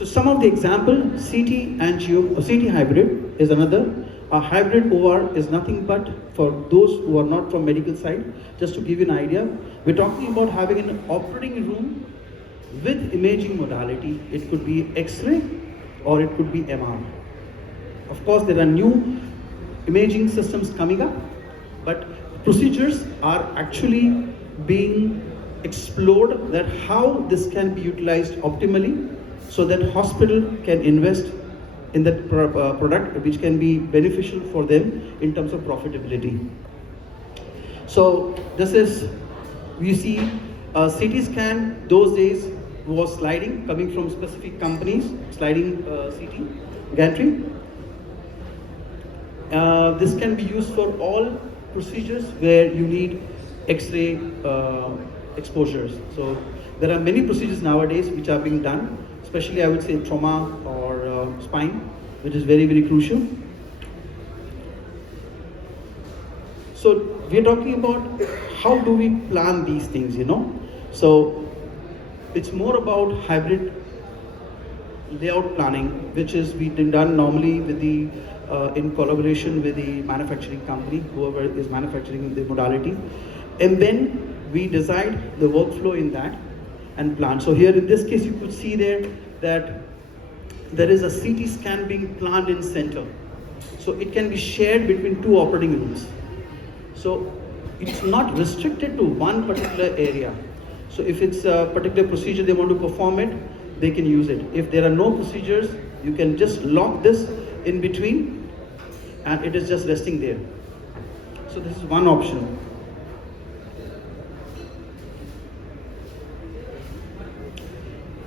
So some of the example, CT angio, CT hybrid is another. A hybrid OR is nothing but, for those who are not from medical side, just to give you an idea, we're talking about having an operating room with imaging modality. It could be X-ray or it could be MR. Of course, there are new imaging systems coming up, but procedures are actually being explored, that how this can be utilized optimally so that hospital can invest in that product which can be beneficial for them in terms of profitability. So this is, we see CT scan those days was sliding, coming from specific companies, sliding CT gantry. This can be used for all procedures where you need X-ray exposures. So there are many procedures nowadays which are being done, especially I would say trauma or spine, which is very, very crucial. So we're talking about how do we plan these things, So it's more about hybrid layout planning, which is being done normally with the in collaboration with the manufacturing company, whoever is manufacturing the modality, and then we decide the workflow in that and plan. So here in this case, you could see there that there is a CT scan being planned in center. So it can be shared between two operating rooms. So it's not restricted to one particular area. So if it's a particular procedure they want to perform it, they can use it. If there are no procedures, you can just lock this in between and it is just resting there. So this is one option.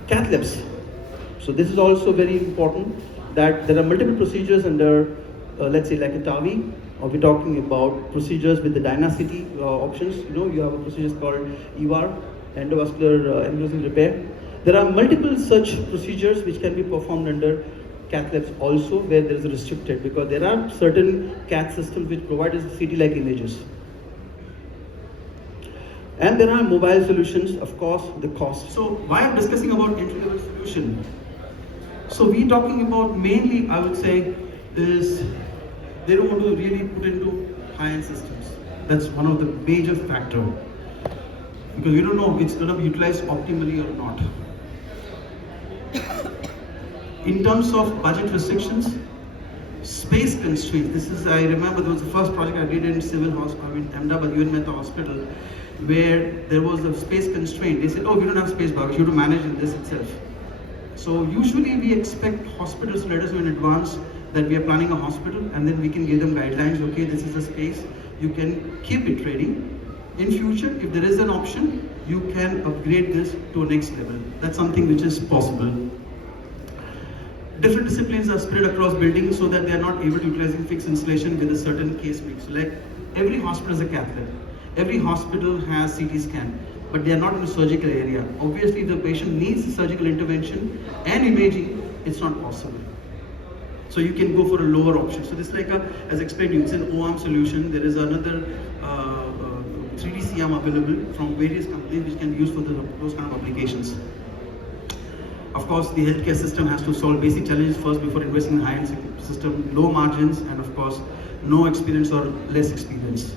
Cath labs. So this is also very important, that there are multiple procedures under, let's say like a TAVI, or we're talking about procedures with the Dynacity options. You have a procedure called EVAR, endovascular aneurysm repair. There are multiple such procedures which can be performed under cath labs also, where there is restricted, because there are certain cath systems which provide us CT-like images. And there are mobile solutions, of course, the cost. So why I'm discussing about entry-level solution? So we're talking about mainly, I would say, is they don't want to really put into high-end systems. That's one of the major factors. Because we don't know if it's going to be utilized optimally or not. In terms of budget restrictions, space constraints. This is, I remember there was the first project I did in civil hospital, Ahmedabad UN Mehta Hospital, where there was a space constraint. They said, oh, we don't have space, but we have to manage this itself. So usually we expect hospitals to let us know in advance that we are planning a hospital, and then we can give them guidelines. Okay, this is the space. You can keep it ready. In future, if there is an option, you can upgrade this to a next level. That's something which is possible. Different disciplines are spread across buildings so that they are not able to utilize fixed installation with a certain case mix. So like every hospital is a cath lab. Every hospital has CT scan, but they are not in a surgical area. Obviously, if the patient needs surgical intervention and imaging, it's not possible. So you can go for a lower option. So this is like as explained, it's an O-arm solution. There is another 3D CM available from various companies which can be used for those kind of applications. Of course, the healthcare system has to solve basic challenges first before investing in high-end system, low margins, and of course, no experience or less experience.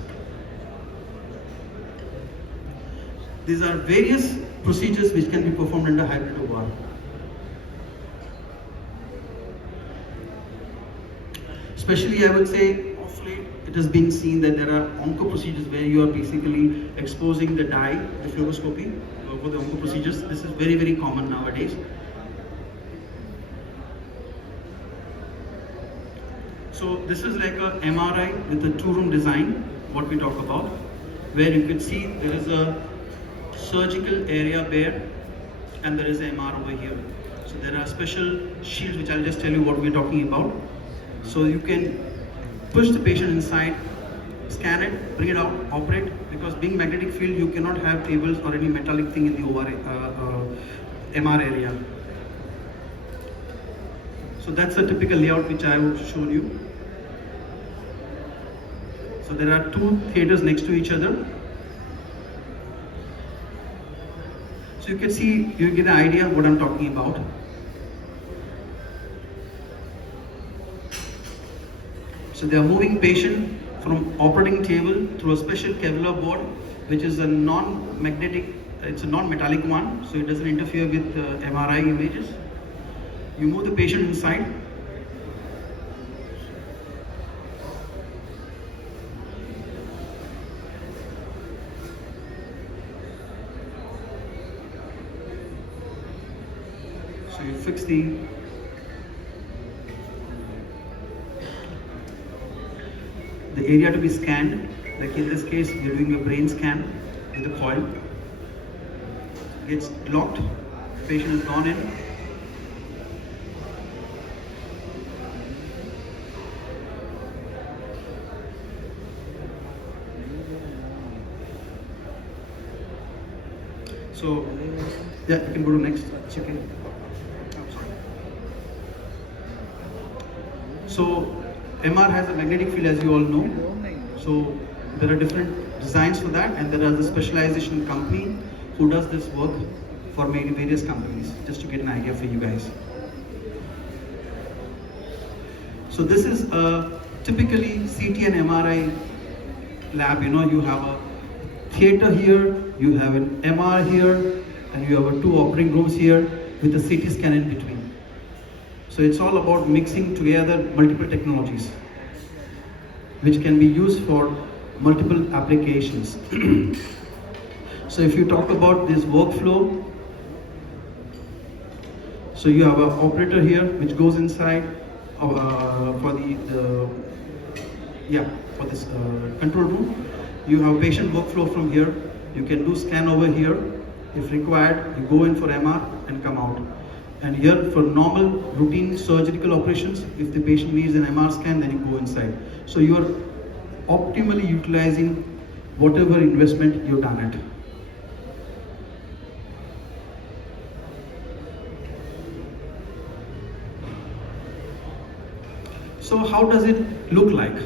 These are various procedures which can be performed under hybrid OR. Especially, I would say, of late, it has been seen that there are onco procedures where you are basically exposing the dye, the fluoroscopy, for the onco procedures. This is very, very common nowadays. So this is like a MRI with a two-room design, what we talk about, where you can see there is a surgical area there and there is a MR over here. So there are special shields which I'll just tell you what we're talking about. So you can push the patient inside, scan it, bring it out, operate, because being magnetic field you cannot have tables or any metallic thing in the MR area. So that's a typical layout which I have shown you. So there are two theaters next to each other. So you can see, you get an idea of what I'm talking about. So they are moving patient from operating table through a special Kevlar board, which is a non-magnetic, it's a non-metallic one, so it doesn't interfere with MRI images. You move the patient inside. So you fix the area to be scanned. Like in this case, we are doing a brain scan with a coil. Gets locked. Patient has gone in. So, yeah, you can go to next. Check in. So, MR has a magnetic field, as you all know. So there are different designs for that, and there is a specialization company who does this work for many various companies, just to get an idea for you guys. So this is a typically CT and MRI lab. You know, you have a theater here, you have an MR here, and you have two operating rooms here with a CT scan in between. So it's all about mixing together multiple technologies, which can be used for multiple applications. So if you talk about this workflow, so you have an operator here which goes inside for this control room. You have patient workflow from here. You can do scan over here. If required, you go in for MR and come out. And here for normal routine surgical operations, if the patient needs an MR scan, then you go inside. So you are optimally utilizing whatever investment you've done it. So how does it look like?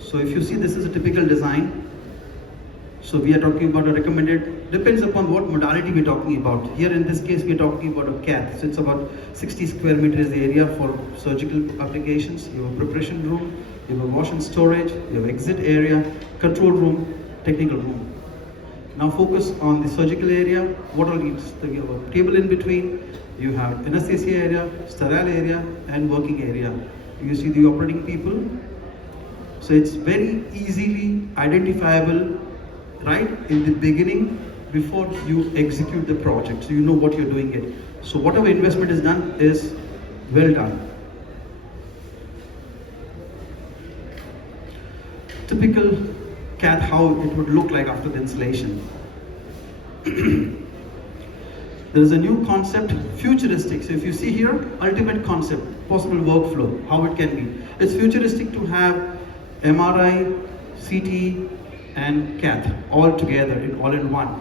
So if you see, this is a typical design. So we are talking about a recommended, depends upon what modality we're talking about. Here in this case, we're talking about a cath. So it's about 60 square meters area for surgical applications. You have a preparation room, you have a wash and storage, you have exit area, control room, technical room. Now focus on the surgical area. What all needs? So you have a table in between, you have anesthesia area, sterile area, and working area. You see the operating people. So it's very easily identifiable right in the beginning before you execute the project. So you know what you're doing it. So whatever investment is done is well done. Typical cath, how it would look like after the installation. There is a new concept, futuristic. So if you see here, ultimate concept, possible workflow, how it can be. It's futuristic to have MRI, CT, and cath all together, all in one.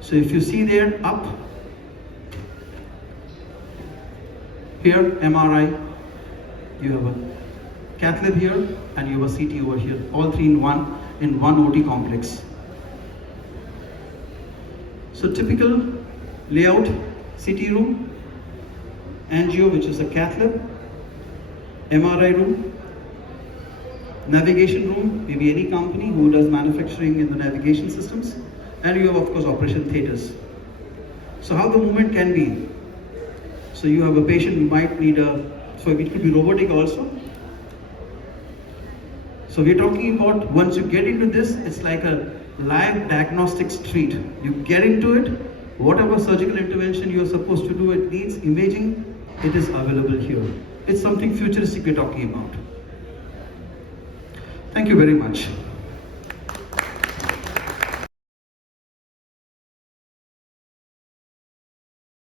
So if you see there, up, here MRI, you have a cath lab here, and you have a CT over here, all three in one OT complex. So typical layout, CT room, angio, which is a cath lab, MRI room, navigation room, maybe any company who does manufacturing in the navigation systems, and you have of course operation theaters. So how the movement can be? So you have a patient, you might need so it could be robotic also. So we're talking about, once you get into this, it's like a live diagnostic street. You get into it, whatever surgical intervention you're supposed to do, it needs imaging, it is available here. It's something futuristic we're talking about. Thank you very much.